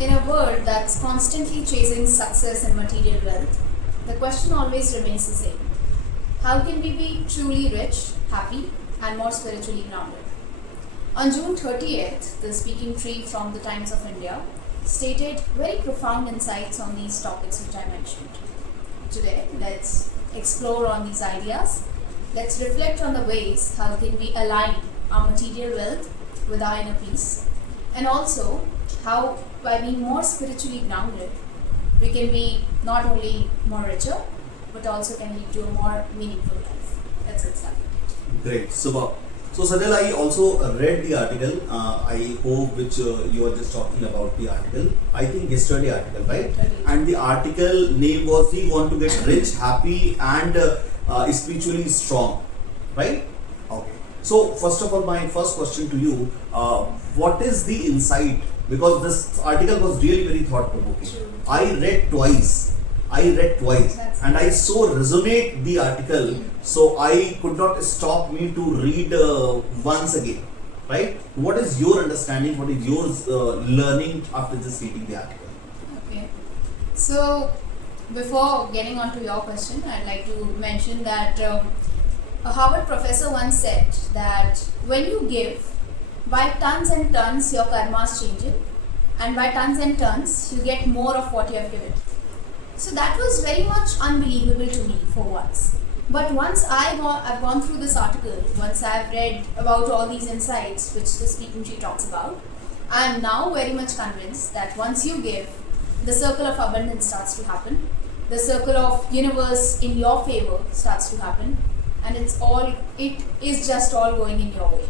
In a world that's constantly chasing success and material wealth, the question always remains the same. How can we be truly rich, happy, and more spiritually grounded? On June 30th, the speaking tree from the Times of India stated very profound insights on these topics which I mentioned. Today, let's explore on these ideas. Let's reflect on the ways how can we align our material wealth with our inner peace, and also how by being more spiritually grounded, we can be not only more richer, but also can lead to a more meaningful life. That's it, sir. Great, super. So Sajal, I also read the article. I hope which you were just talking about the article. I think yesterday article, right? And the article name was "We want to get rich, happy, and spiritually strong," right? Okay. So first of all, my first question to you: what is the insight? Because this article was really very thought provoking. I read twice, and I so resonate the article, so I could not stop me to read once again, right? What is your understanding, what is your learning after just reading the article? Okay. So, before getting on to your question, I'd like to mention that a Harvard professor once said that when you give, by tons and tons your karma is changing, and by tons and tons you get more of what you have given. So that was very much unbelievable to me for once. But once I've gone through this article, once I've read about all these insights which the speaking tree talks about, I am now very much convinced that once you give, the circle of abundance starts to happen. The circle of universe in your favor starts to happen, and it is just all going in your way.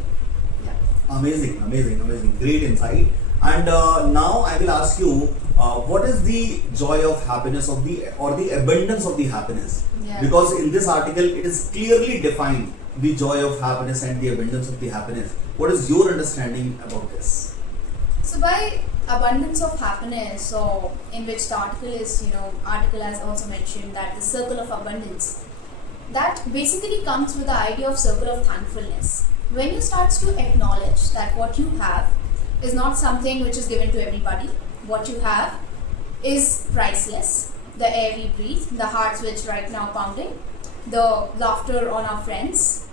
Yeah. Amazing. Great insight. And now I will ask you, what is the joy of happiness or the abundance of the happiness? Yeah. Because in this article it is clearly defined the joy of happiness and the abundance of the happiness. What is your understanding about this? So by abundance of happiness, or in which the article has also mentioned that the circle of abundance, that basically comes with the idea of circle of thankfulness. When you start to acknowledge that what you have is not something which is given to everybody, what you have is priceless. The air we breathe, the hearts which right now pounding, the laughter on our friends,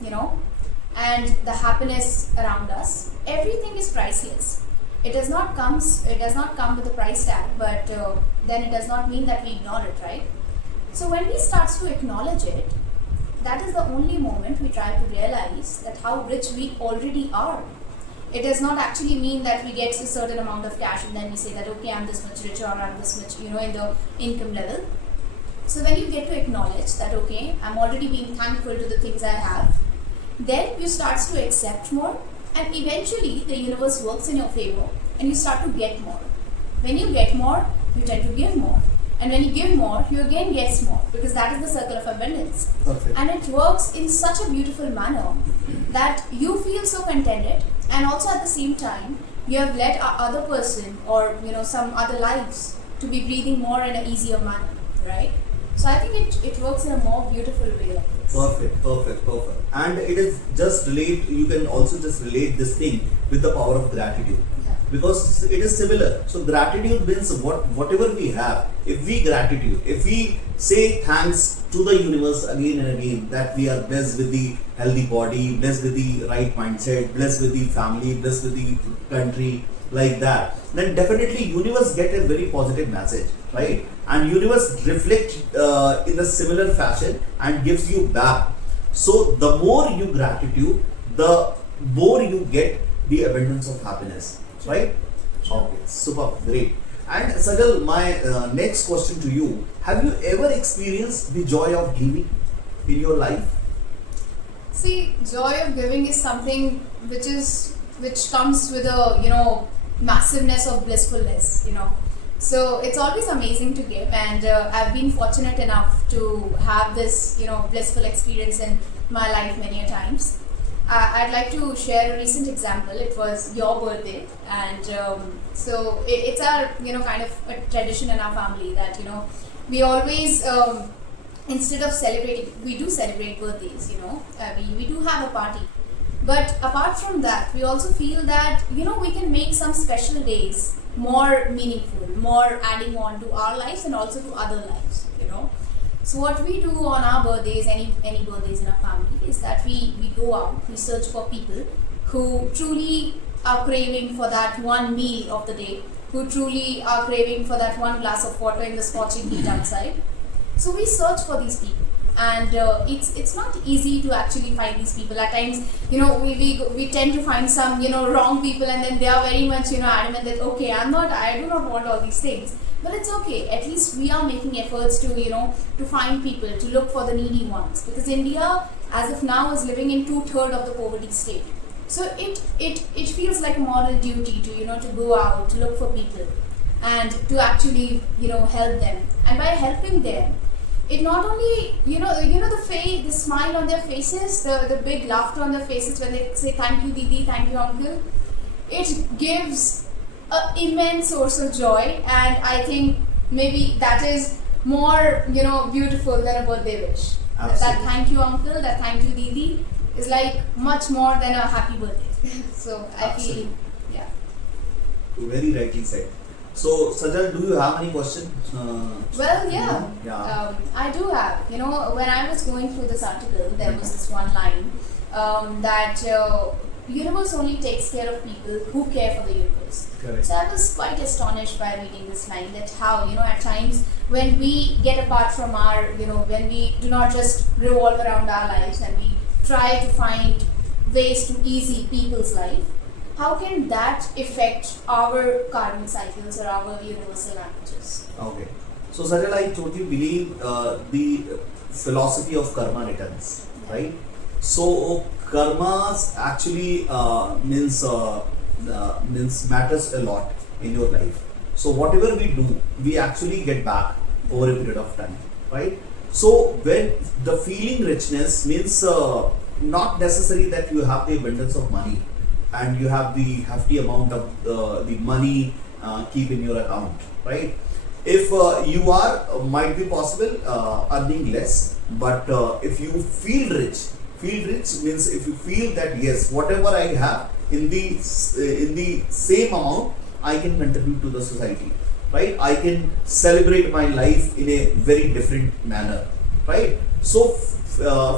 and the happiness around us, everything is priceless. It does not come with a price tag, but then it does not mean that we ignore it, right? So when we start to acknowledge it, that is the only moment we try to realize that how rich we already are. It does not actually mean that we get a certain amount of cash and then we say that okay, I'm this much richer or I'm this much, in the income level. So when you get to acknowledge that okay, I'm already being thankful to the things I have, then you start to accept more, and eventually the universe works in your favor and you start to get more. When you get more, you tend to give more. And when you give more, you again get more, because that is the circle of abundance. Perfect. And it works in such a beautiful manner that you feel so contented, and also at the same time, you have led a other person or some other lives to be breathing more in an easier manner, right? So I think it works in a more beautiful way like this. Perfect. And it is just you can also just relate this thing with the power of gratitude. Because it is similar. So gratitude means whatever we have, if we say thanks to the universe again and again, that we are blessed with the healthy body, blessed with the right mindset, blessed with the family, blessed with the country, like that, then definitely universe get a very positive message, right? And universe reflect in a similar fashion and gives you back. So the more you gratitude, the more you get the abundance of happiness. Right? Okay, super, great. And Sajal, my next question to you: have you ever experienced the joy of giving in your life? See, joy of giving is something which comes with a massiveness of blissfulness. So it's always amazing to give, and I've been fortunate enough to have this blissful experience in my life many a times. I'd like to share a recent example. It was your birthday, and so it's our kind of a tradition in our family that we always instead of celebrating, we do celebrate birthdays. We do have a party, but apart from that, we also feel that we can make some special days more meaningful, more adding on to our lives and also to other lives, you know. So what we do on our birthdays, any birthdays in our family, is that we go out, we search for people who truly are craving for that one meal of the day, who truly are craving for that one glass of water in the scorching heat outside. So we search for these people, and it's not easy to actually find these people. At times, you know, we tend to find some, you know, wrong people, and then they are very much, you know, adamant that okay, I do not want all these things. But it's okay. At least we are making efforts to, you know, to find people, to look for the needy ones, because India, as of now, is living in 2/3 of the poverty state. So it feels like a moral duty to, you know, to go out, to look for people, and to actually, you know, help them. And by helping them, it not only, you know the smile on their faces, the big laughter on their faces when they say thank you Didi, thank you uncle, it gives an immense source of joy. And I think maybe that is more, you know, beautiful than a birthday wish. That thank you uncle, that thank you Didi is like much more than a happy birthday. So I feel, yeah. Very rightly said. So, Sajal, do you have any question? Well, yeah. I do have. You know, when I was going through this article, there was this one line that universe only takes care of people who care for the universe. Correct. So I was quite astonished by reading this line, that how, you know, at times when we get apart from our, you know, when we do not just revolve around our lives and we try to find ways to ease people's life, how can that affect our karmic cycles or our universal languages? Okay. So, Sajal, I totally believe the philosophy of karma returns, right? So, karmas actually means matters a lot in your life. So, whatever we do, we actually get back over a period of time, right? So, when the feeling richness means not necessary that you have the abundance of money and you have the hefty amount of the money keep in your account, right? If you are, might be possible earning less, but if you feel rich means if you feel that yes, whatever I have in the same amount, I can contribute to the society, right? I can celebrate my life in a very different manner, right? So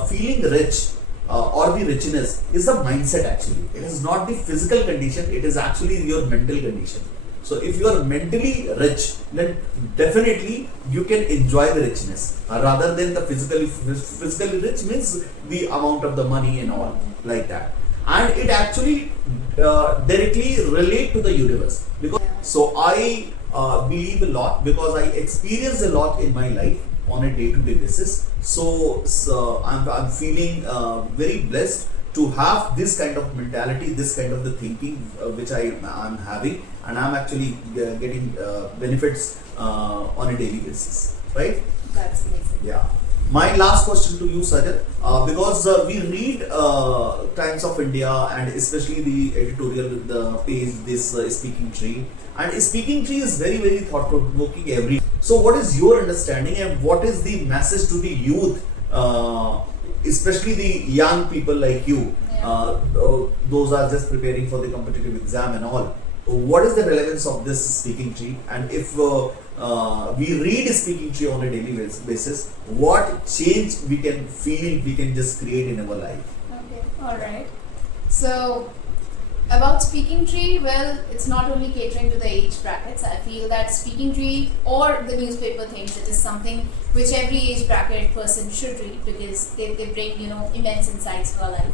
feeling rich or the richness is the mindset actually. It is not the physical condition, it is actually your mental condition. So if you are mentally rich, then definitely you can enjoy the richness rather than the physically rich means the amount of the money and all like that. And it actually directly relate to the universe, because so I believe a lot because I experience a lot in my life on a day-to-day basis. So I'm feeling very blessed to have this kind of mentality, this kind of the thinking which I'm having, and I'm actually getting benefits on a daily basis, right? That's amazing. Yeah. My last question to you, Sajal, because we read Times of India and especially the editorial, the page, this speaking tree, and speaking tree is very, very thought-provoking every. So, what is your understanding and what is the message to the youth, especially the young people like you? Yeah. Those are just preparing for the competitive exam and all. What is the relevance of this speaking tree? And if we read speaking tree on a daily basis, what change we can feel, we can just create in our life? Okay, alright. So, about speaking tree, well, it's not only catering to the age brackets. I feel that speaking tree or the newspaper thinks it is something which every age bracket person should read, because they bring, you know, immense insights to our life.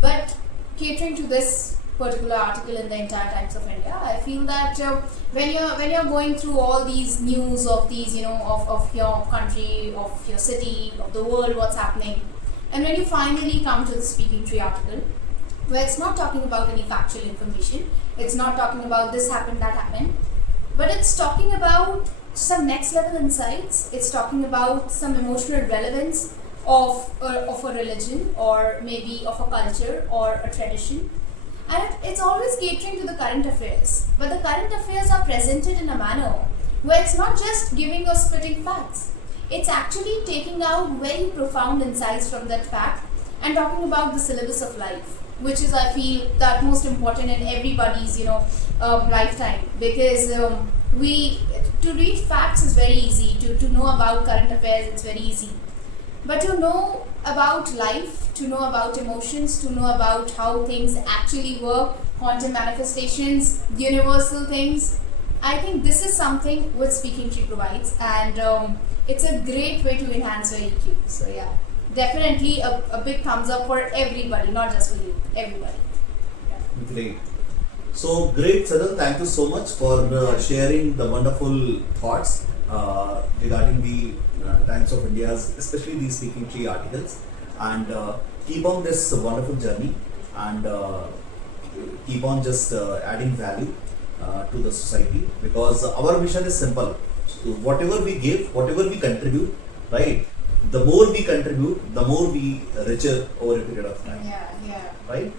But catering to this particular article in the entire Times of India, I feel that when you're going through all these news of these, you know, of your country, of your city, of the world, what's happening, and when you finally come to the speaking tree article, where it's not talking about any factual information, it's not talking about this happened, that happened, but it's talking about some next level insights. It's talking about some emotional relevance of a religion, or maybe of a culture or a tradition. And it's always catering to the current affairs, but the current affairs are presented in a manner where it's not just giving or spitting facts. It's actually taking out very profound insights from that fact and talking about the syllabus of life, which is, I feel, that most important in everybody's, you know, lifetime, because we to read facts is very easy, to know about current affairs it's very easy, but to know about life, to know about emotions, to know about how things actually work, quantum manifestations, universal things, I think this is something which Speaking Tree provides, and it's a great way to enhance your EQ. So yeah, definitely a big thumbs up for everybody, not just for you, everybody. Yeah. Great. So great, Sajal. Thank you so much for sharing the wonderful thoughts regarding the Times of India's, especially the Speaking Tree articles, and keep on this wonderful journey, and keep on just adding value to the society, because our mission is simple. So whatever we give, whatever we contribute, right? The more we contribute, the more we richer over a period of time. Yeah. Right?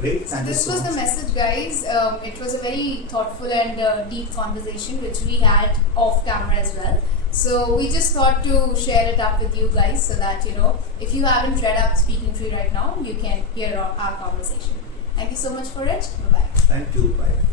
Great. So Thank you this so was much. the message, guys. It was a very thoughtful and deep conversation which we had off camera as well. So we just thought to share it up with you guys, so that if you haven't read up Speaking Tree right now, you can hear our conversation. Thank you so much for it. Bye bye. Thank you. Bye.